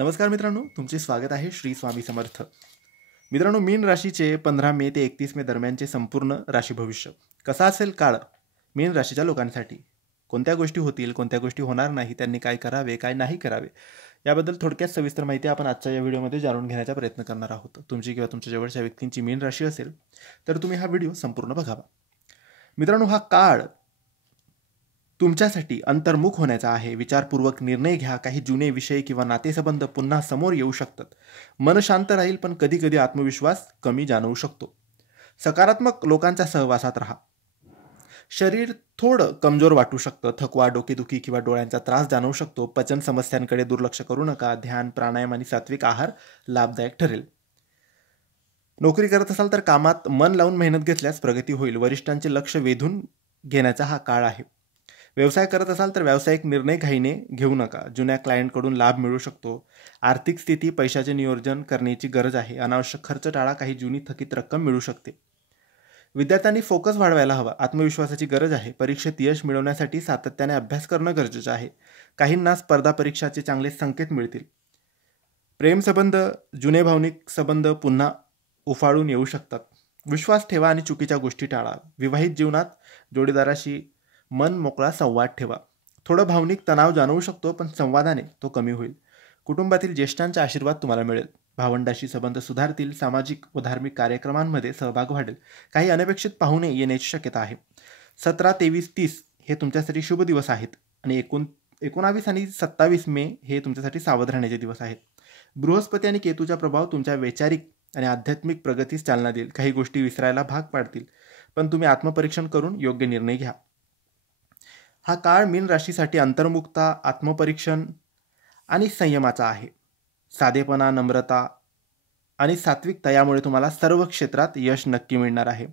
नमस्कार मित्रांनो, तुमचे स्वागत आहे श्री स्वामी समर्थ. मित्रांनो, मीन राशीचे 15 मे ते 31 मे दरम्यानचे संपूर्ण राशी भविष्य कसा असेल काळ मीन राशीच्या लोकांसाठी. कोणत्या गोष्टी होतील, कोणत्या गोष्टी होणार नाही, त्यांनी काय करावे, काय नाही करावे, याबद्दल थोडक्यात सविस्तर माहिती आपण आजच्या या व्हिडिओमध्ये जाणून घेण्याचा प्रयत्न करणार आहोत. तुमची किंवा तुमच्या जवळच्या व्यक्तींची मीन राशी असेल तर तुम्ही हा व्हिडिओ संपूर्ण बघावा. मित्रांनो, हा काळ तुमच्यासाठी अंतर्मुख होण्याचा आहे. विचारपूर्वक निर्णय घ्या. काही जुने विषय किंवा नातेसंबंध पुन्हा समोर येऊ शकतात. मन शांत राहील, पण कधी कधी आत्मविश्वास कमी जाणवू शकतो. सकारात्मक लोकांच्या सहवासात राहा. शरीर थोडं कमजोर वाटू शकतं. थकवा, डोकेदुखी किंवा डोळ्यांचा त्रास जाणवू शकतो. पचन समस्यांकडे दुर्लक्ष करू नका. ध्यान, प्राणायाम आणि सात्विक आहार लाभदायक ठरेल. नोकरी करत असाल तर कामात मन लावून मेहनत घेतल्यास प्रगती होईल. वरिष्ठांचे लक्ष वेधून घेण्याचा हा काळ आहे. व्यवसाय करत असाल तर व्यावसायिक निर्णय घाईने घेऊ नका. जुन्या क्लायंटकडून लाभ मिळू शकतो. आर्थिक स्थिती, पैशाचे नियोजन करण्याची गरज आहे. अनावश्यक खर्च टाळा. काही जुनी थकीत रक्कम मिळू शकते. विद्यार्थ्यांनी फोकस वाढवायला हवा. आत्मविश्वासाची गरज आहे. परीक्षेत यश मिळवण्यासाठी सातत्याने अभ्यास करणं गरजेचं आहे. काहींना स्पर्धा परीक्षाचे चांगले संकेत मिळतील. प्रेमसंबंध, जुने भावनिक संबंध पुन्हा उफाळून येऊ शकतात. विश्वास ठेवा आणि चुकीच्या गोष्टी टाळा. विवाहित जीवनात जोडीदाराशी मन मोकळा संवाद ठेवा. थोडं भावनिक तणाव जाणवू शकतो, पण संवादाने तो कमी होईल. कुटुंबातील ज्येष्ठांचा आशीर्वाद तुम्हाला मिळेल. भावंडाशी संबंध सुधारतील. सामाजिक व धार्मिक कार्यक्रमांमध्ये सहभाग वाढेल. काही अनपेक्षित पाहुणे येण्याची शक्यता आहे. 17, 23, 30 हे तुमच्यासाठी शुभ दिवस आहेत आणि 19 आणि 27 मे हे तुमच्यासाठी सावध राहण्याचे दिवस आहेत. बृहस्पती आणि केतूचा प्रभाव तुमच्या वैचारिक आणि आध्यात्मिक प्रगतीस चालना देईल. काही गोष्टी विसरायला भाग पाडतील, पण तुम्ही आत्मपरीक्षण करून योग्य निर्णय घ्या. हा काळ मीन राशीसाठी अंतर्मुखता, आत्मपरीक्षण आणि संयमाचा आहे. साधेपणा, नम्रता आणि सात्विकता यामुळे तुम्हाला सर्व क्षेत्रात यश नक्की मिळणार आहे.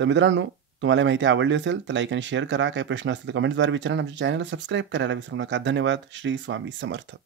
तर मित्रांनो, तुम्हाला माहिती आवडली असेल तर लाईक आणि शेअर करा. काही प्रश्न असतील तर कमेंट्सद्वारे विचारा. आमच्या चॅनलला सबस्क्राईब करायला विसरू नका. धन्यवाद. श्री स्वामी समर्थ.